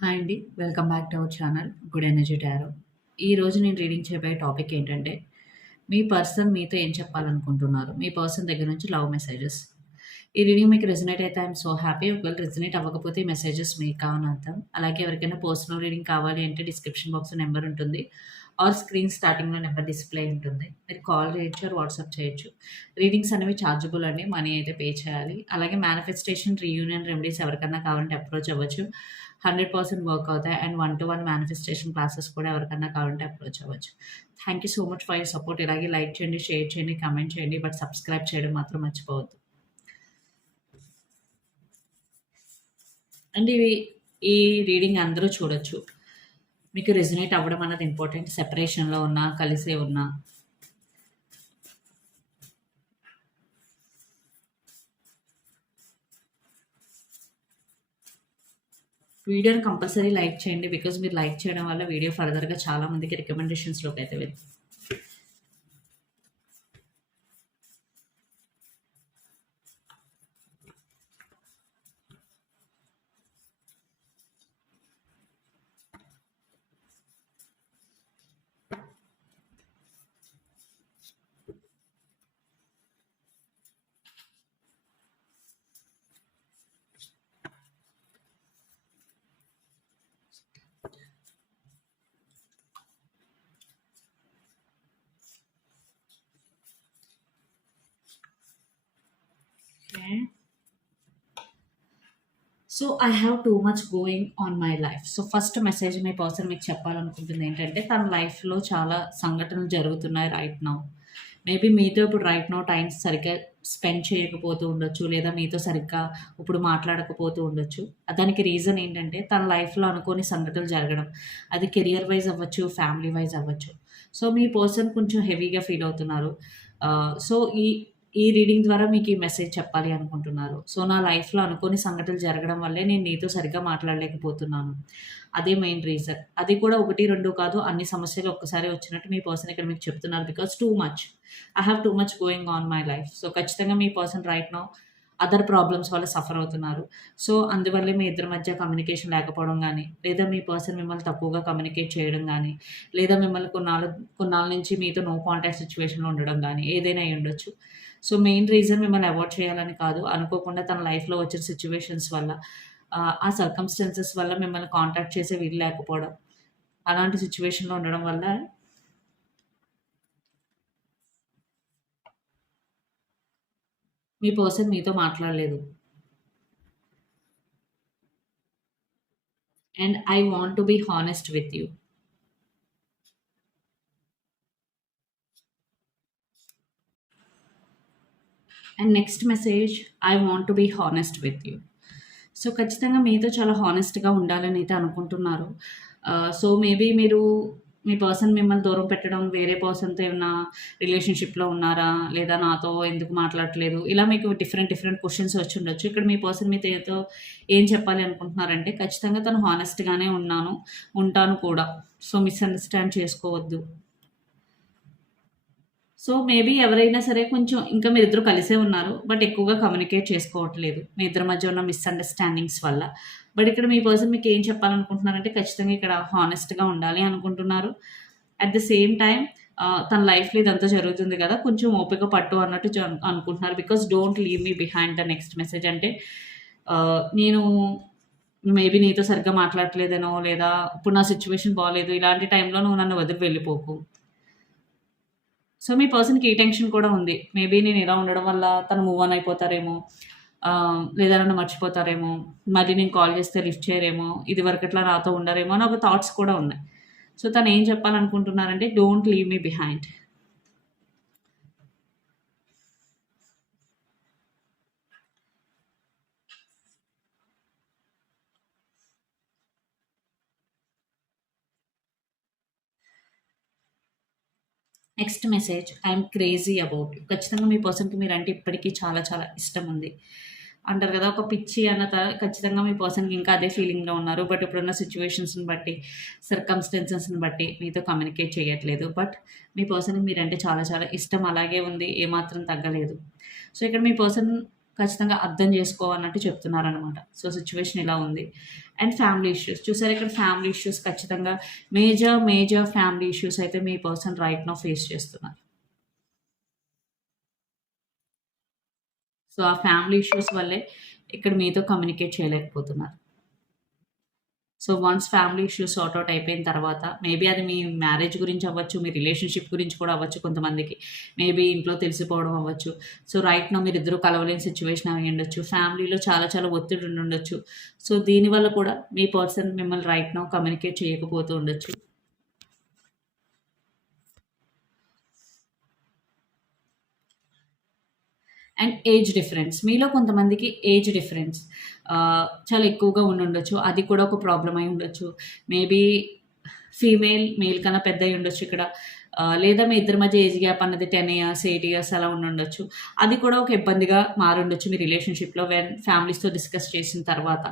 Hi అండి. Welcome back to our channel good energy tarot. ఈరోజు నేను రీడింగ్ చేయబోయే టాపిక్ ఏంటంటే, మీ పర్సన్ మీతో ఏం చెప్పాలనుకుంటున్నారు? మీ పర్సన్ దగ్గర నుంచి లవ్ మెసేజెస్. ఈ రీడింగ్ మీకు రెజొనేట్ అయితే ఐయామ్ సో హ్యాపీ. ఒకవేళ రెజొనేట్ అవ్వకపోతే ఈ మెసేజెస్ మీకు కావని అర్థం. అలాగే ఎవరికైనా పర్సనల్ రీడింగ్ కావాలి అంటే డిస్క్రిప్షన్ బాక్స్‌లో నెంబర్ ఉంటుంది. ఆర్ స్క్రీన్ స్టార్టింగ్‌లో నెంబర్ డిస్‌ప్లే ఉంటుంది. మీరు కాల్ చేయొచ్చు ఆర్ వాట్సాప్ చేయొచ్చు. రీడింగ్స్ అనేవి చార్జబుల్ అండి. మనీ అయితే పే చేయాలి. అలాగే మేనిఫెస్టేషన్, రీయూనియన్ రెమెడీస్ ఎవరికన్నా కావాలంటే అప్రోచ్ అవ్వచ్చు. 100% వర్క్ అవుతాయి. అండ్ 1-to-1 మేనిఫెస్టేషన్ క్లాసెస్ కూడా ఎవరికన్నా కావాలంటే అప్రోచ్ అవ్వచ్చు. Thank you so much for your support. ఇలాగే లైక్ చేయండి, షేర్ చేయండి, కామెంట్ చేయండి. బట్ సబ్స్క్రైబ్ చేయడం మాత్రం మర్చిపోవద్దు. అండ్ ఈ రీడింగ్ అందరూ చూడొచ్చు. మీకు రెజొనేట్ అవ్వడం అన్నది ఇంపార్టెంట్. సెపరేషన్‌లో ఉన్నా, కలిసే ఉన్నా. వీడియోని కంపల్సరీ లైక్ చేయండి. బికాజ్ మీరు లైక్ చేయడం వల్ల వీడియో ఫర్దర్‌గా చాలా మందికి రికమెండేషన్స్‌లోకి అయితే వెళ్తుంది. Okay. So, I have too much going on my life. So, first message me person మీకు చెప్పాలనుకుంటుంది ఏంటంటే, తన లైఫ్‌లో చాలా సంఘటనలు జరుగుతున్నాయి రైట్ నౌ. మేబీ మీతో ఇప్పుడు రైట్ నౌ టైమ్ సరిగ్గా స్పెండ్ చేయకపోతూ ఉండొచ్చు. లేదా మీతో సరిగ్గా ఇప్పుడు మాట్లాడకపోతూ ఉండొచ్చు. దానికి రీజన్ ఏంటంటే, తన లైఫ్‌లో అనుకోని సంఘటనలు జరగడం. అది కెరియర్ వైస్ అవ్వచ్చు, ఫ్యామిలీ వైస్ అవ్వచ్చు. సో, మీ పర్సన్ కొంచెం హెవీగా ఫీల్ అవుతున్నారు. సో, ఈ ఈ రీడింగ్ ద్వారా మీకు ఈ మెసేజ్ చెప్పాలి అనుకుంటున్నారు. సో, నా లైఫ్‌లో అనుకోని సంఘటనలు జరగడం వల్లే నేను నీతో సరిగ్గా మాట్లాడలేకపోతున్నాను. అదే మెయిన్ రీజన్. అది కూడా 1, 2 కాదు, అన్ని సమస్యలు ఒక్కసారే వచ్చినట్టు మీ పర్సన్ ఇక్కడ మీకు చెప్తున్నారు. Because too much. I have too much going on my life. So, ఖచ్చితంగా మీ person right now other problems వల్ల సఫర్ అవుతున్నారు. సో, అందువల్లే మీ ఇద్దరి మధ్య కమ్యూనికేషన్ లేకపోవడం గానీ, లేదా మీ పర్సన్ మిమ్మల్ని తక్కువగా కమ్యూనికేట్ చేయడం గానీ, లేదా మిమ్మల్ని కొన్నాళ్ళ నుంచి మీతో నో కాంటాక్ట్ సిట్యుయేషన్‌లో ఉండడం గానీ, ఏదైనా అయ్యుండొచ్చు. సో, మెయిన్ రీజన్ మిమ్మల్ని అవాయిడ్ చేయాలని కాదు. అనుకోకుండా తన లైఫ్‌లో వచ్చిన సిట్యుయేషన్స్ వల్ల, ఆ సర్కమ్‌స్టాన్సెస్ వల్ల మిమ్మల్ని కాంటాక్ట్ చేసే వీలు లేకపోవడం. అలాంటి సిట్యుయేషన్‌లో ఉండడం వల్ల మీ పర్సన్ మీతో మాట్లాడలేదు. And I want to be honest with you. And next message, I want to be honest with you. So, ఖచ్చితంగా మీతో చాలా హానెస్ట్‌గా ఉండాలని అయితే అనుకుంటున్నారు. సో, మేబీ మీ పర్సన్ మిమ్మల్ని దూరం పెట్టడం, వేరే పర్సన్‌తో ఏమన్నా రిలేషన్‌షిప్‌లో ఉన్నారా? లేదా నాతో ఎందుకు మాట్లాడట్లేదు? ఇలా మీకు డిఫరెంట్ డిఫరెంట్ క్వెషన్స్ వచ్చుండొచ్చు. ఇక్కడ మీ పర్సన్ మీతో ఏం చెప్పాలి అనుకుంటున్నారంటే, ఖచ్చితంగా తను హానెస్ట్‌గానే ఉన్నాను, ఉంటాను కూడా. సో, మిస్‌అండర్‌స్టాండ్ చేసుకోవద్దు. సో, మేబీ ఎవరైనా సరే కొంచెం ఇంకా మీరిద్దరూ కలిసే ఉన్నారు. బట్ ఎక్కువగా కమ్యూనికేట్ చేసుకోవట్లేదు. మీ ఇద్దరి మధ్య ఉన్న మిస్‌అండర్‌స్టాండింగ్స్ వల్ల. బట్ ఇక్కడ మీ పర్సన్ మీకేం చెప్పాలనుకుంటున్నారంటే ఖచ్చితంగా ఇక్కడ హానెస్ట్‌గా ఉండాలి అనుకుంటున్నారు. అట్ ద సేమ్ టైమ్ తన లైఫ్‌లో ఇదంతా జరుగుతుంది గదా! కొంచెం ఓపిక పట్టు అన్నట్టు అనుకుంటున్నారు. Because don't leave me behind the next message అంటే నేను మేబీ నీతో సరిగ్గా మాట్లాడట్లేదనో, లేదా ఇప్పుడు నా సిట్యుయేషన్ బాలేదు. ఇలాంటి టైంలో నువ్వు నన్ను వదిలి వెళ్ళిపోకు. సో, మీ పర్సన్‌కి ఈ టెన్షన్ కూడా ఉంది. మేబీ నేను ఇలా ఉండడం వల్ల తను మూవ్ ఆన్ అయిపోతారేమో, లేదా నన్ను మర్చిపోతారేమో, మళ్ళీ నేను కాల్ చేస్తే లిఫ్ట్ చేయరేమో, ఇదివరకట్లా నాతో ఉండరేమో అని ఒక థాట్స్ కూడా ఉన్నాయి. సో, తను ఏం చెప్పాలనుకుంటున్నారంటే don't leave me behind. Next message, I'm crazy about you. ఖచ్చితంగా మీ పర్సన్‌కి మీరంటే ఇప్పటికి చాలా చాలా ఇష్టం ఉంది. అంటారు కదా! ఒక పిచ్చి అన్న ఖచ్చితంగా మీ పర్సన్‌కి ఇంకా అదే ఫీలింగ్‌లో ఉన్నారు. బట్ ఇప్పుడున్న సిట్యుయేషన్స్‌ని బట్టి, సర్కమ్‌స్టాన్సెస్‌ని బట్టి మీతో కమ్యూనికేట్ చేయట్లేదు. బట్ మీ పర్సన్‌కి మీరంటే చాలా చాలా ఇష్టం అలాగే ఉంది. ఏమాత్రం తగ్గలేదు. సో, ఇక్కడ మీ పర్సన్ ఖచ్చితంగా అర్థం చేసుకోవాలన్నట్టు చెప్తున్నారనమాట. సో, సిట్యుయేషన్ ఇలా ఉంది. అండ్ ఫ్యామిలీ ఇష్యూస్ చూసారా, ఇక్కడ ఫ్యామిలీ ఇష్యూస్ ఖచ్చితంగా మేజర్ ఫ్యామిలీ ఇష్యూస్ అయితే మీ పర్సన్ రైట్ నౌ ఫేస్ చేస్తున్నారు. సో, ఆ ఫ్యామిలీ ఇష్యూస్ వల్లే ఇక్కడ మీతో కమ్యూనికేట్ చేయలేకపోతున్నారు. So, once family issues sort out అయిపోయిన తర్వాత మేబీ అది మీ మ్యారేజ్ గురించి అవ్వచ్చు, మీ రిలేషన్‌షిప్ గురించి కూడా అవ్వచ్చు కొంతమందికి. మేబీ ఇంట్లో తెలిసిపోవడం అవ్వచ్చు. సో, రైట్ నౌ మీరిద్దరూ కలవలేని సిట్యుయేషన్ అయ్యుండొచ్చు. ఫ్యామిలీలో చాలా చాలా ఒత్తిడి ఉండుండొచ్చు. సో, దీనివల్ల కూడా మీ పర్సన్ మిమ్మల్ని రైట్ నౌ కమ్యూనికేట్ చేయకపోతూ ఉండొచ్చు. And age difference. మీలో కొంతమందికి ఏజ్ డిఫరెన్స్ చాలా ఎక్కువగా ఉండుండొచ్చు. అది కూడా ఒక ప్రాబ్లమ్ అయి ఉండొచ్చు. మేబీ మేల్ కన్నా పెద్దయి ఉండొచ్చు ఇక్కడ. లేదా మీ ఇద్దరి మధ్య ఏజ్ గ్యాప్ అన్నది 10 ఇయర్స్, 8 ఇయర్స్ అలా ఉండుండొచ్చు. అది కూడా ఒక ఇబ్బందిగా మారుండొచ్చు మీ రిలేషన్‌షిప్‌లో ఫ్యామిలీస్‌తో డిస్కస్ చేసిన తర్వాత.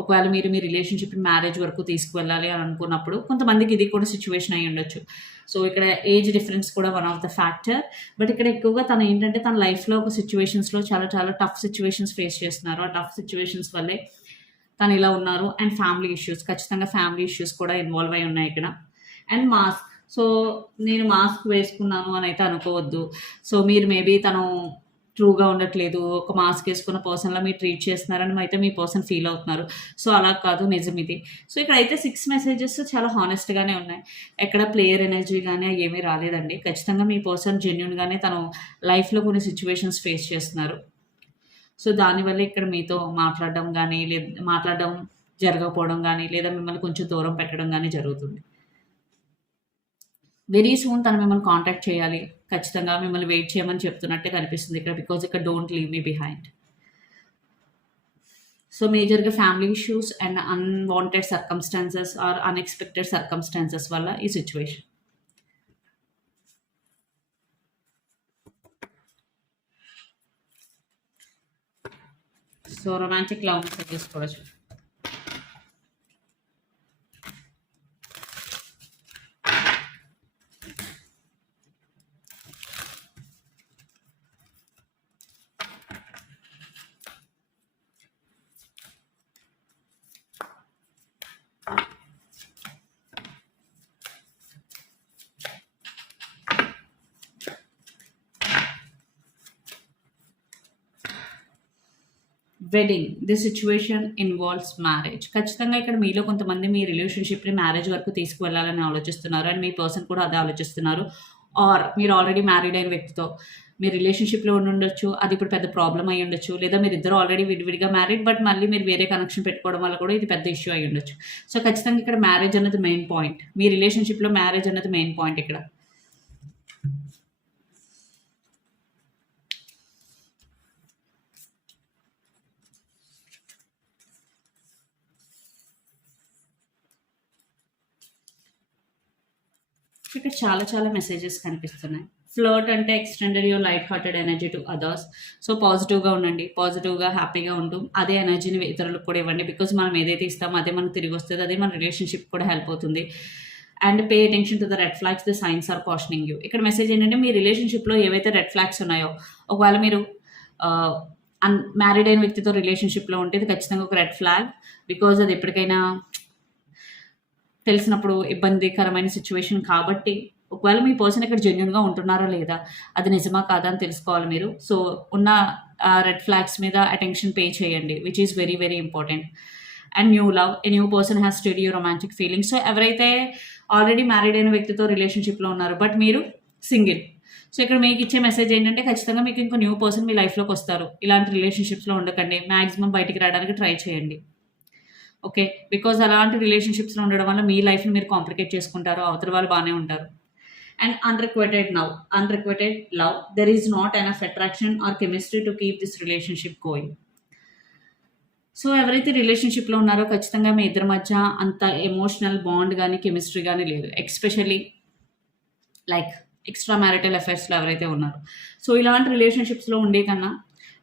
ఒకవేళ మీరు మీ రిలేషన్‌షిప్‌ని మ్యారేజ్ వరకు తీసుకువెళ్ళాలి అని అనుకున్నప్పుడు కొంతమందికి ఇది కూడా సిట్యుయేషన్ అయ్యుండొచ్చు. సో, ఇక్కడ ఏజ్ డిఫరెన్స్ కూడా one of the factor. But ఇక్కడ ఎక్కువగా తనేంటంటే తన లైఫ్‌లో ఒక సిట్యుయేషన్స్‌లో చాలా చాలా టఫ్ సిట్యుయేషన్స్ ఫేస్ చేస్తున్నారు. ఆ టఫ్ సిట్యుయేషన్స్ వల్లే తను ఇలా ఉన్నారు. అండ్ ఫ్యామిలీ ఇష్యూస్ ఖచ్చితంగా ఫ్యామిలీ ఇష్యూస్ కూడా ఇన్వాల్వ్ అయి ఉన్నాయి ఇక్కడ. And mask. సో, నేను మాస్క్ వేసుకున్నాను అని అయితే అనుకోవద్దు. సో, మీరు మేబీ తను ట్రూగా ఉండట్లేదు. ఒక మాస్క్ ఏసుకున్న పర్సన్‌లా మీరు ట్రీట్ చేస్తున్నారని అయితే మీ పర్సన్ ఫీల్ అవుతున్నారు. సో, అలా కాదు, నిజం ఇది. సో, ఇక్కడైతే 6 మెసేజెస్ చాలా హానెస్ట్‌గానే ఉన్నాయి. ఎక్కడ ప్లేయర్ ఎనర్జీ గాని అయేమీ రాలేదండి. ఖచ్చితంగా మీ పర్సన్ జెన్యూన్‌గానే తను లైఫ్‌లో కొన్ని సిట్యుయేషన్స్ ఫేస్ చేస్తున్నారు. సో, దానివల్ల ఇక్కడ మీతో మాట్లాడడం గాని, మాట్లాడడం జరగకపోవడం గాని, లేదా మిమ్మల్ని కొంచెం దూరం పెట్టడం గాని జరుగుతుంది. వెరీ సూన్ తను మిమ్మల్ని కాంటాక్ట్ చేయాలి. ఖచ్చితంగా మిమ్మల్ని వెయిట్ చేయమని చెప్తున్నట్టే కనిపిస్తుంది ఇక్కడ. బికాజ్ ఇక్కడ don't leave me behind. So, మేజర్‌గా family issues and unwanted circumstances or unexpected circumstances వల్ల ఈ situation. So, romantic love messages కూడా చూద్దాం. Wedding. This situation involves marriage. ఖచ్చితంగా ఇక్కడ మీలో కొంతమంది మీ రిలేషన్‌షిప్‌ని మ్యారేజ్ వరకు తీసుకువెళ్ళాలని ఆలోచిస్తున్నారు. అండ్ మీ పర్సన్ కూడా అదే ఆలోచిస్తున్నారు. ఆర్ మీరు ఆల్రెడీ మ్యారీడ్ అయిన వ్యక్తితో మీరు రిలేషన్‌షిప్‌లో ఉండుండొచ్చు. అది ఇప్పుడు పెద్ద ప్రాబ్లమ్ అయ్యుండొచ్చు. లేదా మీరిద్దరూ ఆల్రెడీ విడివిడిగా మ్యారీడ్. బట్ మళ్ళీ మీరు వేరే కనెక్షన్ పెట్టుకోవడం వల్ల కూడా ఇది పెద్ద ఇష్యూ అయ్యుండొచ్చు. సో, ఖచ్చితంగా ఇక్కడ మ్యారేజ్ అన్నది మెయిన్ పాయింట్. మీ రిలేషన్‌షిప్‌లో మ్యారేజ్ అన్నది మెయిన్ పాయింట్ ఇక్కడ. ఇక్కడ చాలా చాలా మెసేజెస్ కనిపిస్తున్నాయి. ఫ్లర్ట్ అంటే extended your light hearted energy to others. So, పాజిటివ్‌గా ఉండండి. పాజిటివ్‌గా, హ్యాపీగా ఉంటూ అదే ఎనర్జీని ఇతరులకు కూడా ఇవ్వండి. బికాజ్ మనం ఏదైతే ఇస్తామో అదే మనకు తిరిగి వస్తది. అదే మన రిలేషన్‌షిప్ కూడా హెల్ప్ అవుతుంది. And pay attention to the red flags, the signs are cautioning you. ఇక్కడ మెసేజ్ ఏంటంటే మీ రిలేషన్‌షిప్‌లో ఏవైతే రెడ్ ఫ్లాగ్స్ ఉన్నాయో, ఒకవేళ మీరు ఆహ్, మ్యారీడ్ అయిన వ్యక్తితో రిలేషన్‌షిప్‌లో ఉంటే ఇది ఖచ్చితంగా ఒక రెడ్ ఫ్లాగ్. బికాజ్ అది ఎప్పటికైనా తెలిసినప్పుడు ఇబ్బందికరమైన సిట్యుయేషన్ కాబట్టి, ఒకవేళ మీ పర్సన్ ఇక్కడ జెన్యూన్‌గా ఉంటున్నారా లేదా? అది నిజమా కాదా అని తెలుసుకోవాలి మీరు. సో, ఉన్న రెడ్ ఫ్లాగ్స్ మీద అటెన్షన్ పే చేయండి. Which is very very important. And new love. A new person has study your romantic feelings. So, ఎవరైతే ఆల్రెడీ మ్యారీడ్ అయిన వ్యక్తితో రిలేషన్‌షిప్‌లో ఉన్నారు. బట్ మీరు సింగిల్. సో, ఇక్కడ మీకిచ్చే మెసేజ్ ఏంటంటే ఖచ్చితంగా మీకు ఇంకో న్యూ పర్సన్ మీ లైఫ్‌లోకొస్తారు. ఇలాంటి రిలేషన్‌షిప్స్‌లో ఉండకండి. మాక్సిమం బయటికి రావడానికి ట్రై చేయండి. ఓకే. బికాజ్ అలాంటి రిలేషన్‌షిప్స్‌లో ఉండడం వల్ల మీ లైఫ్‌ని మీరు కాంప్లికేట్ చేసుకుంటారు. అవతల వాళ్ళు బానే ఉంటారు. And unrequited love. There is not enough attraction or chemistry to keep this relationship going. So, ఎవరైతే రిలేషన్‌షిప్‌లో ఉన్నారో ఖచ్చితంగా మీ ఇద్దరి మధ్య అంత ఎమోషనల్ బాండ్ గాని, కెమిస్ట్రీ గాని లేదు. ఎస్పెషల్లీ లైక్ ఎక్స్‌ట్రా మ్యారిటల్ అఫైర్స్‌లో ఎవరైతే ఉన్నారో. సో, ఇలాంటి రిలేషన్‌షిప్స్‌లో ఉండే కన్నా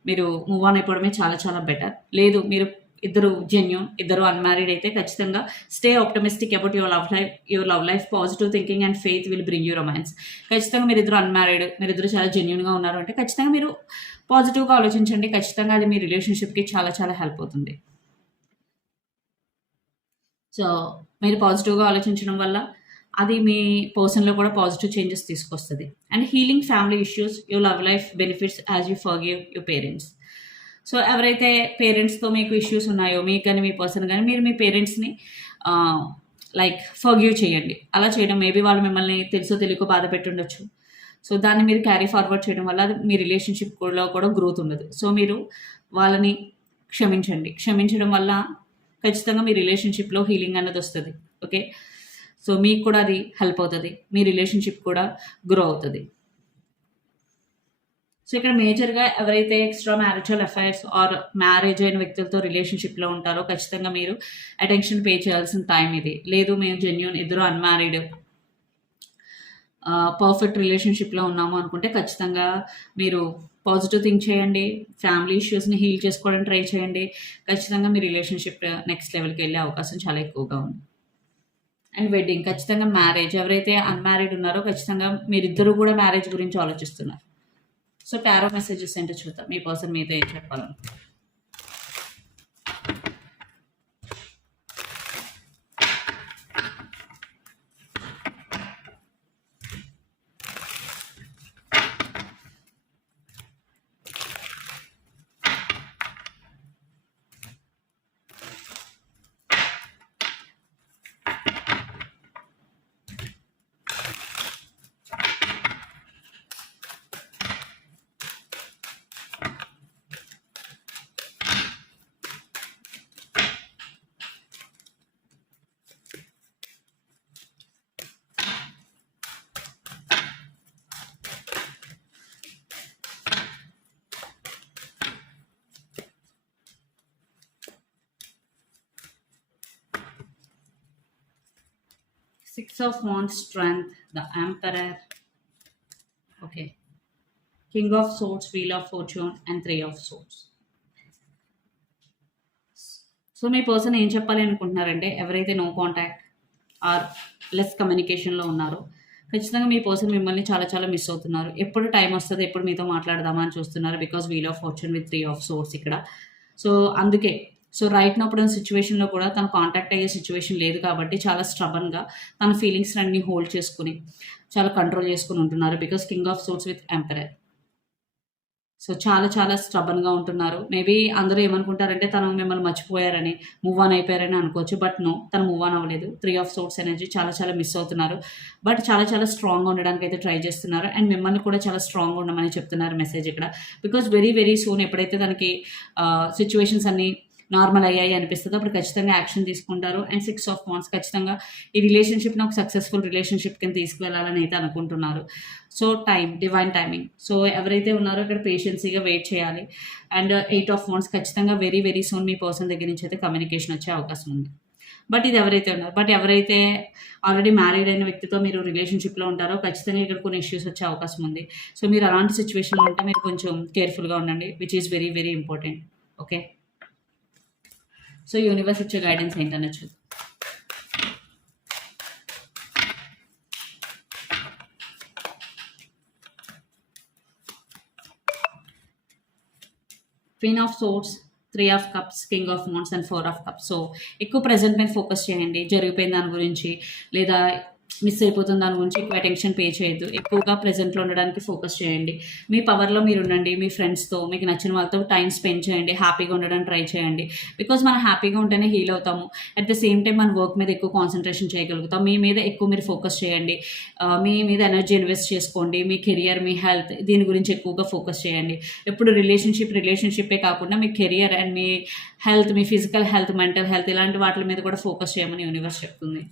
మీరు మూవ్ ఆన్ అయిపోవడమే చాలా చాలా బెటర్. లేదు మీరు ఇద్దరు జెన్యూన్, ఇద్దరు అన్‌మ్యారీడ్ అయితే ఖచ్చితంగా stay optimistic about your love life. Positive thinking and faith will bring you romance. ఖచ్చితంగా మీరిద్దరు అన్‌మ్యారీడ్, మీరిద్దరు చాలా జెన్యూన్‌గా ఉన్నారు అంటే ఖచ్చితంగా మీరు పాజిటివ్‌గా ఆలోచించండి. ఖచ్చితంగా అది మీ రిలేషన్‌షిప్‌కి చాలా చాలా హెల్ప్ అవుతుంది. సో, మీరు పాజిటివ్‌గా ఆలోచించడం వల్ల అది మీ పర్సన్‌లో కూడా పాజిటివ్ చేంజెస్ తీసుకొస్తది. And healing family issues, your love life benefits as you forgive your parents. So, ఎవరైతే పేరెంట్స్‌తో మీకు ఇష్యూస్ ఉన్నాయో, మీకు గాని, మీ పర్సన్ గాని, మీరు మీ పేరెంట్స్‌ని ఆహ్, లైక్ ఫర్‌గివ్ చేయండి. అలా చేయడం మేబీ వాళ్ళు మిమ్మల్ని తెలుసో తెలియకో బాధ పెట్టుండొచ్చు. సో, దాన్ని మీరు క్యారీ ఫార్వర్డ్ చేయడం వల్ల అది మీ రిలేషన్‌షిప్‌లో కూడా గ్రోత్ ఉండదు. సో, మీరు వాళ్ళని క్షమించండి. క్షమించడం వల్ల ఖచ్చితంగా మీ రిలేషన్‌షిప్‌లో హీలింగ్ అన్నదొస్తది. ఓకే. సో, మీకు కూడా అది హెల్ప్ అవుతది. మీ రిలేషన్‌షిప్ కూడా గ్రో అవుతది. సో, ఇక్కడ మేజర్‌గా ఎవరైతే extra marital affairs or marriage అయిన వ్యక్తులతో రిలేషన్‌షిప్‌లో ఉంటారో ఖచ్చితంగా మీరు అటెన్షన్ పే చేయాల్సిన టైం ఇది. లేదు మేము జెన్యూన్ ఇద్దరు అన్‌మ్యారీడ్ పర్ఫెక్ట్ రిలేషన్‌షిప్‌లో ఉన్నాము అనుకుంటే ఖచ్చితంగా మీరు పాజిటివ్ థింక్ చేయండి. ఫ్యామిలీ ఇష్యూస్‌ని హీల్ చేసుకోవడానికి ట్రై చేయండి. ఖచ్చితంగా మీ రిలేషన్‌షిప్ నెక్స్ట్ లెవెల్‌కెళ్ళే అవకాశం చాలా ఎక్కువగా ఉంది. అండ్ వెడ్డింగ్ ఖచ్చితంగా మ్యారేజ్ ఎవరైతే అన్‌మ్యారీడ్ ఉన్నారో ఖచ్చితంగా మీరిద్దరూ కూడా మ్యారేజ్ గురించి ఆలోచిస్తున్నారు. సో, టారో మెసేజెస్ ఏంటో చూద్దాం. మీ పర్సన్ మీతో ఏం చెప్పాలని. 6 of Wands, Strength, the Emperor, okay, King of Swords, Wheel of Fortune, and 3 of Swords. So, me person ఏం చెప్పాలి అనుకుంటున్నారంటే ఎవరైతే నో కాంటాక్ట్ ఆర్ లెస్ కమ్యూనికేషన్‌లో ఉన్నారో ఖచ్చితంగా మీ పర్సన్ మిమ్మల్ని చాలా చాలా మిస్ అవుతున్నారు. ఎప్పుడు టైం వస్తది, ఎప్పుడు మీతో మాట్లాడదామా అని చూస్తున్నారు. Because wheel of fortune with 3 of swords ఇక్కడ. సో, అందుకే. సో, రైట్ నౌ ఇప్పుడున్న సిట్యుయేషన్‌లో కూడా తను కాంటాక్ట్ అయ్యే సిట్యుయేషన్ లేదు కాబట్టి చాలా స్టబర్న్‌గా తన ఫీలింగ్స్‌నన్నీ హోల్డ్ చేసుకొని, చాలా కంట్రోల్ చేసుకొని ఉంటున్నారు. Because king of swords with emperor. So, చాలా చాలా స్టబర్న్‌గా ఉంటున్నారు. మేబీ అందరూ ఏమనుకుంటారంటే తను మిమ్మల్ని మర్చిపోయారని, మూవ్ ఆన్ అయిపోయారని అనుకోవచ్చు. బట్ నో, తను మూవ్ ఆన్ అవ్వలేదు. 3 ఆఫ్ సోర్స్ ఎనర్జీ చాలా చాలా మిస్ అవుతున్నారు. బట్ చాలా చాలా స్ట్రాంగ్‌గా ఉండడానికైతే ట్రై చేస్తున్నారు. అండ్ మిమ్మల్ని కూడా చాలా స్ట్రాంగ్‌గా ఉండమని చెప్తున్నారు మెసేజ్ ఇక్కడ. బికాజ్ వెరీ వెరీ సూన్ ఎప్పుడైతే తనకి సిట్యుయేషన్స్ అన్నీ నార్మల్ అయ్యాయి అనిపిస్తదో అప్పుడు ఖచ్చితంగా యాక్షన్ తీసుకుంటారు. అండ్ 6 ఆఫ్ వాండ్స్ ఖచ్చితంగా ఈ రిలేషన్‌షిప్‌ని ఒక సక్సెస్‌ఫుల్ రిలేషన్‌షిప్ కింద తీసుకువెళ్ళాలని అయితే అనుకుంటున్నారు. So, divine timing. సో, ఎవరైతే ఉన్నారో ఇక్కడ పేషెన్సీగా వెయిట్ చేయాలి. అండ్ 8 ఆఫ్ వాండ్స్ ఖచ్చితంగా వెరీ వెరీ సూన్ మీ పర్సన్ దగ్గర నుంచి అయితే కమ్యూనికేషన్ వచ్చే అవకాశం ఉంది. బట్ ఇది ఎవరైతే ఉన్నారో ఎవరైతే ఆల్రెడీ మ్యారీడ్ అయిన వ్యక్తితో మీరు రిలేషన్‌షిప్‌లో ఉంటారో ఖచ్చితంగా ఇక్కడ కొన్ని ఇష్యూస్ వచ్చే అవకాశం ఉంది. సో, మీరు అలాంటి సిట్యుయేషన్‌లో ఉంటే మీరు కొంచెం కేర్‌ఫుల్‌గా ఉండండి. Which is very very important. Okay. So, universe ఇచ్చే గైడెన్స్ ఏంటనేది చూద్దాం. Queen of swords, 3 of cups, king of wands and 4 of cups. So, ఎక్కువ ప్రెజెంట్ మీద ఫోకస్ చేయండి. జరిగిపోయిన దాని గురించి లేదా మిస్ అయిపోతున్న దాని గురించి ఎక్కువ అటెన్షన్ పే చేయొద్దు. ఎక్కువగా ప్రెజెంట్‌లో ఉండడానికి ఫోకస్ చేయండి. మీ పవర్‌లో మీరుండండి. మీ ఫ్రెండ్స్‌తో, మీకు నచ్చిన వాళ్ళతో టైమ్ స్పెండ్ చేయండి. హ్యాపీగా ఉండడానికి ట్రై చేయండి. బికాజ్ మనం హ్యాపీగా ఉంటేనే హీల్ అవుతాము. అట్ ద సేమ్ టైమ్ మన వర్క్ మీద ఎక్కువ కాన్సంట్రేషన్ చేయగలుగుతాం. మీ మీద ఎక్కువ మీరు ఫోకస్ చేయండి. మీ మీద ఎనర్జీ ఇన్వెస్ట్ చేసుకోండి. మీ కెరియర్, మీ హెల్త్ దీని గురించి ఎక్కువగా ఫోకస్ చేయండి. ఎప్పుడు రిలేషన్‌షిప్పే కాకుండా మీ కెరియర్ అండ్ మీ హెల్త్, మీ ఫిజికల్ హెల్త్, మెంటల్ హెల్త్ ఇలాంటి వాటి మీద కూడా ఫోకస్ చేయమని యూనివర్స్ చెప్తుంది.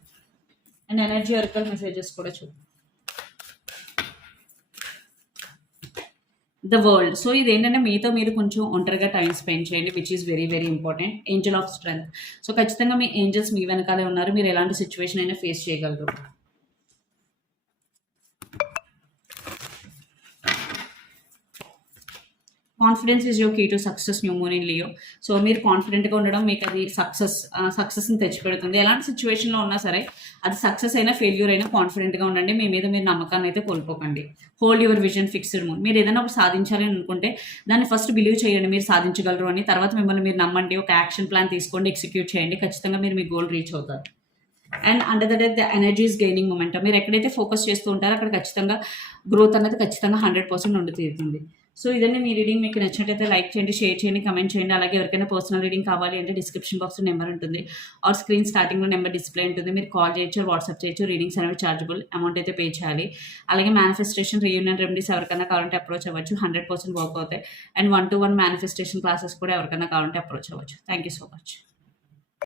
అండ్ ఎనర్జీ ఒరకల్ మెసేజెస్ కూడా చూద్దాం. The world. సో, ఇదేంటంటే మీతో మీరు కొంచెం ఒంటరిగా టైం స్పెండ్ చేయండి. Which is very very important. Angel of strength. So, ఖచ్చితంగా మీ ఏంజెల్స్ మీ వెనకాలే ఉన్నారు. మీరు ఎలాంటి సిచ్యువేషన్ అయినా ఫేస్ చేయగలరు. Confidence is your key to success, new moon in Leo. So మీరు కాన్ఫిడెంట్గా ఉండడం మీకు అది సక్సెస్ని తెచ్చిపెడుతుంది. ఎలాంటి సిచ్యువేషన్లో ఉన్నా సరే, అది సక్సెస్ అయినా ఫెయిల్యూర్ అయినా కాన్ఫిడెంట్గా ఉండండి. మీ మీద మీరు నమ్మకాన్ని అయితే కోల్పోకండి. Hold your vision fixed moon. మీరు ఏదైనా ఒకటి సాధించాలి అని అనుకుంటే దాన్ని ఫస్ట్ బిలీవ్ చేయండి మీరు సాధించగలరు అని. తర్వాత మిమ్మల్ని మీరు నమ్మండి, ఒక యాక్షన్ ప్లాన్ తీసుకోండి, ఎగ్జిక్యూట్ చేయండి. ఖచ్చితంగా మీరు మీ గోల్ రీచ్ అవుతారు. And under that the energy is gaining momentum. మీరు ఎక్కడైతే ఫోకస్ చేస్తూ ఉంటారో అక్కడ ఖచ్చితంగా గ్రోత్ అనేది ఖచ్చితంగా 100% ఉండి తీరుతుంది. సో ఇదండి మీ రీడింగ్. మీకు నచ్చినట్టయితే లైక్ చేయండి, షేర్ చేయండి, కమెంట్ చేయండి. అలాగే ఎవరికైనా పర్సనల్ రీడింగ్ కావాలి అంటే డిస్క్రిప్షన్ బాక్స్లో నెంబర్ ఉంటుంది, ఆర్ స్క్రీన్ స్టార్టింగ్లో నెంబర్ డిస్ప్లే ఉంటుంది. మీరు కాల్ చేయొచ్చు, వాట్సాప్ చేయొచ్చు. రీడింగ్స్ అనేవి చార్జబుల్, అమౌంట్ అయితే పే చేయాలి. అలాగే మేనిఫెస్టేషన్, రీయూనియన్ రెమెడీస్ ఎవరికైనా కావాలంటే అప్రోచ్ అవ్వచ్చు, 100% వర్క్ అవుతాయి. అండ్ 1-to-1 మేనిఫెస్టేషన్ క్లాసెస్ కూడా ఎవరికైనా కావాలంటే అప్రోచ్ అవ్వచ్చు. Thank you so much.